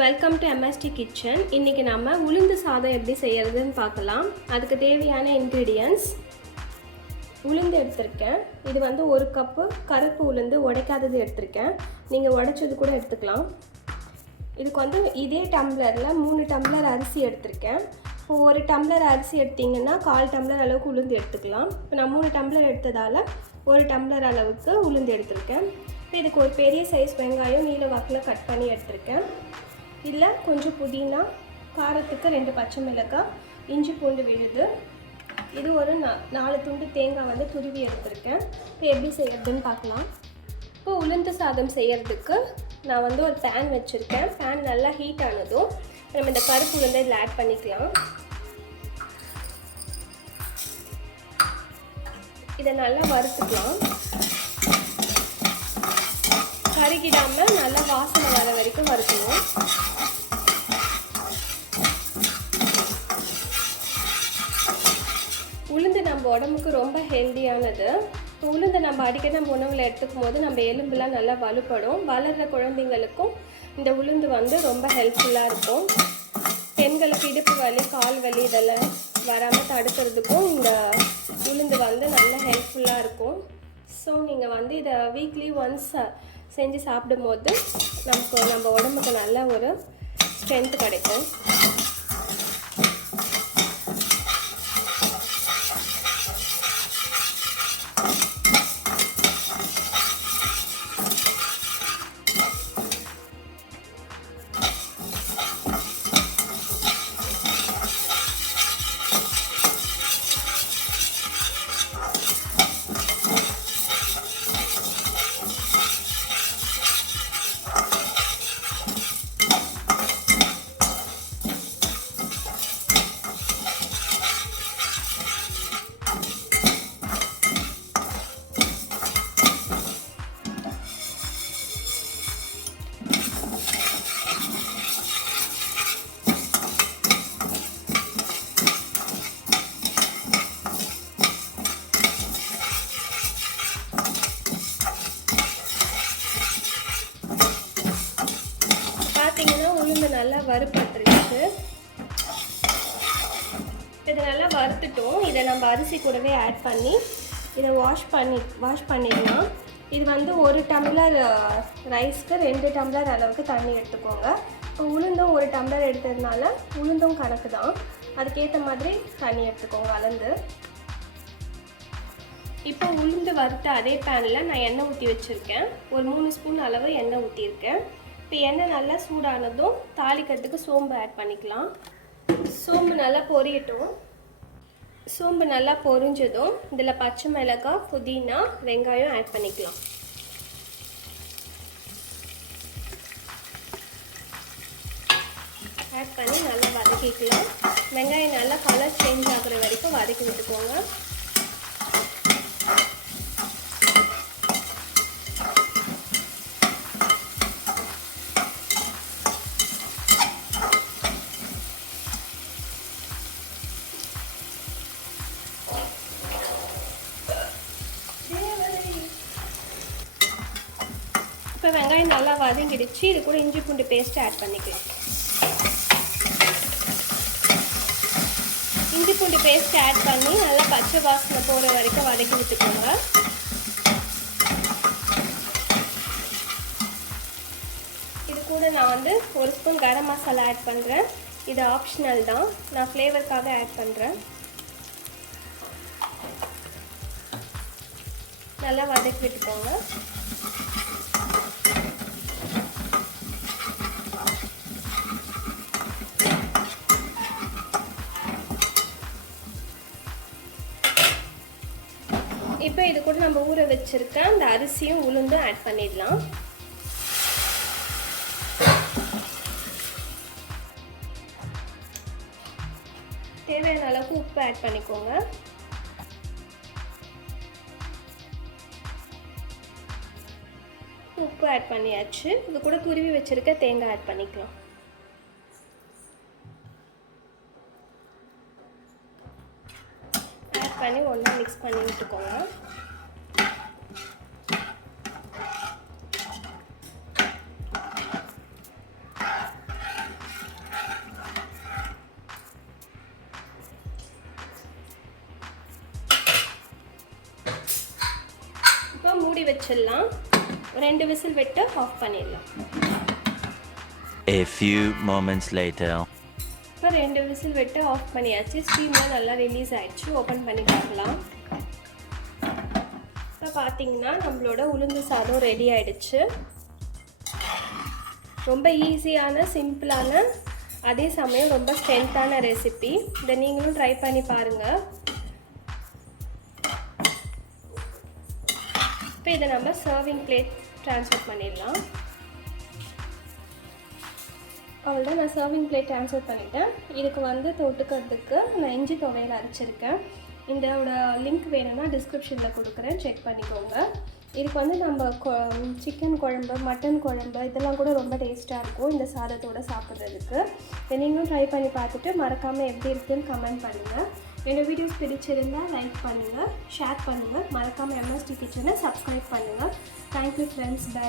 Welcome to MSD kitchen. இன்றைக்கி நம்ம உளுந்து சாதம் எப்படி செய்கிறதுன்னு பார்க்கலாம். அதுக்கு தேவையான இன்க்ரீடியன்ட்ஸ் உளுந்து எடுத்திருக்கேன். இது வந்து 1 கப்பு கருப்பு உளுந்து உடைக்காதது எடுத்திருக்கேன். நீங்கள் உடைச்சது கூட எடுத்துக்கலாம். இதுக்கு வந்து இதே டம்ளரில் 3 டம்ளர் அரிசி எடுத்திருக்கேன். இப்போ 1 டம்ளர் அரிசி எடுத்திங்கன்னா 1/4 டம்ளர் அளவுக்கு உளுந்து எடுத்துக்கலாம். இப்போ நான் 3 டம்ளர் எடுத்ததால் 1 டம்ளர் அளவுக்கு உளுந்து எடுத்திருக்கேன். இப்போ இதுக்கு ஒரு பெரிய சைஸ் வெங்காயம் நீல வாக்கில் கட் பண்ணி எடுத்திருக்கேன். இதில் கொஞ்சம் புதினா, காரத்துக்கு 2 பச்சை மிளகாய், இஞ்சி பூண்டு விழுது, இது ஒரு 4 துண்டு தேங்காய் வந்து துருவி எடுத்திருக்கேன். இப்போ எப்படி செய்யறதுன்னு பார்க்கலாம். இப்போ உளுந்து சாதம் செய்கிறதுக்கு நான் வந்து ஒரு பேன் வச்சுருக்கேன். பேன் நல்லா ஹீட் ஆனதும் நம்ம இந்த கருப்பு உளுந்தை இதில் ஆட் பண்ணிக்கலாம். இதை நல்லா வறுத்துக்கலாம். கருகிடாமல் நல்லா வாசனை வர வரைக்கும் வறுக்கணும். உளுந்து நம்ம உடம்புக்கு ரொம்ப ஹெல்தியானது. இப்போ உளுந்து நம்ம அடிக்கடி நம்ம உணவில் எடுத்துக்கும் போது நம்ம எலும்புலாம் நல்லா வலுப்படும். வளர்கிற குழந்தைங்களுக்கும் இந்த உளுந்து வந்து ரொம்ப ஹெல்ப்ஃபுல்லாக இருக்கும். பெண்களுக்கு இடுப்பு வலி, கால் வலி இதெல்லாம் வராமல் தடுக்கிறதுக்கும் இந்த உளுந்து வந்து நல்லா ஹெல்ப்ஃபுல்லாக இருக்கும். ஸோ நீங்கள் வந்து இதை வீக்லி ஒன்ஸ் செஞ்சு சாப்பிடும்போது நம்ம உடம்புக்கு நல்ல ஒரு ஸ்ட்ரென்த் கிடைக்கும். பார்த்தீங்கன்னா உளுந்து நல்லா வறுபட்டுருச்சு. இதை நல்லா வறுத்துட்டோம். இதை நம்ம அரிசி கூடவே ஆட் பண்ணி இதை வாஷ் பண்ணிடலாம். இது வந்து 1 டம்ளர் ரைஸ்க்கு 2 டம்ளர் அளவுக்கு தண்ணி எடுத்துக்கோங்க. இப்போ உளுந்தும் 1 டம்ளர் எடுத்ததுனால உளுந்தும் கணக்கு தான். அதுக்கேற்ற மாதிரி தண்ணி எடுத்துக்கோங்க அளந்து. இப்போ உளுந்து வறுத்த அதே பேனில் நான் எண்ணெய் ஊற்றி வச்சுருக்கேன். ஒரு 3 ஸ்பூன் அளவு எண்ணெய் ஊற்றியிருக்கேன். இப்போ எண்ணெய் நல்லா சூடானதும் தாளிக்கிறதுக்கு சோம்பு ஆட் பண்ணிக்கலாம். சோம்பு நல்லா பொரியட்டும். சோம்பு நல்லா பொரிஞ்சதும் இதில் பச்சை மிளகாய், புதினா, வெங்காயம் ஆட் பண்ணிக்கலாம். ஆட் பண்ணி நல்லா வதக்கிக்கலாம். வெங்காயம் நல்லா கலர் சேஞ்ச் ஆகுற வரைக்கும் வதக்கி விட்டுக்கோங்க. இப்போ வெங்காயம் நல்லா வதங்கிடுச்சு. இது கூட இஞ்சி பூண்டு பேஸ்ட் ஆட் பண்ணிக்கலாம். இஞ்சி பூண்டு பேஸ்ட் ஆட் பண்ணி நல்லா பச்சை வாசனை போகிற வரைக்கும் வதக்கி விட்டுக்கோங்க. இது கூட நான் வந்து 1 ஸ்பூன் கரம் மசாலா ஆட் பண்ணுறேன். இது ஆப்ஷனல் தான், நான் ஃப்ளேவருக்காக ஆட் பண்ணுறேன். நல்லா வதக்கி விட்டுக்கோங்க. இப்போ இது கூட நம்ம ஊற வச்சுருக்க அந்த அரிசியும் உளுந்தும் ஆட் பண்ணிடலாம். தேவையான அளவுக்கு உப்பு ஆட் பண்ணிக்கோங்க. உப்பு ஆட் பண்ணியாச்சு. இது கூட துருவி வச்சுருக்க தேங்காய் ஆட் பண்ணிக்கலாம். ஆட் பண்ணி ஒன்றா மிக்ஸ் பண்ணி விட்டுக்கோங்க. மூடி வச்சிடலாம். 2 விசில் விட்டு ஆஃப் பண்ணிடலாம். A few moments later. இப்போ 2 விசில் விட்டு ஆஃப் பண்ணியாச்சு. ஸ்டீம்லாம் நல்லா ரிலீஸ் ஆயிடுச்சு. ஓப்பன் பண்ணி பார்க்கலாம். இப்போ பார்த்தீங்கன்னா நம்மளோட உளுந்து சாதம் ரெடி ஆயிடுச்சு. ரொம்ப ஈஸியான சிம்பிளான அதே சமயம் ரொம்ப ஸ்ட்ரென்த்தான ரெசிபி. இதை நீங்களும் ட்ரை பண்ணி பாருங்கள். இப்போ இதை நம்ம சர்விங் பிளேட் ட்ரான்ஸ்ஃபர் பண்ணிடலாம். அவ்வளோதான், நான் சர்விங் பிளேட் ட்ரான்ஸ்ஃபர் பண்ணிட்டேன். இதுக்கு வந்து தொட்டுக்கிறதுக்கு நான் இஞ்சி துவையல் அரைச்சிருக்கேன். இதோட லிங்க் வேணும்னா டிஸ்கிரிப்ஷனில் கொடுக்குறேன், செக் பண்ணிக்கோங்க. இதுக்கு வந்து நம்ம சிக்கன் குழம்பு, மட்டன் குழம்பு இதெல்லாம் கூட ரொம்ப டேஸ்ட்டாக இருக்கும் இந்த சாதத்தோடு சாப்பிட்றதுக்கு. இதை நீங்களும் ட்ரை பண்ணி பார்த்துட்டு மறக்காமல் எப்படி இருக்குதுன்னு கமெண்ட் பண்ணுங்கள். என்னோடய வீடியோஸ் பிடிச்சிருந்தால் லைக் பண்ணுங்கள், ஷேர் பண்ணுங்கள். மறக்காமல் MSD கிச்சனை சப்ஸ்கிரைப் பண்ணுங்கள். Thank you friends, by.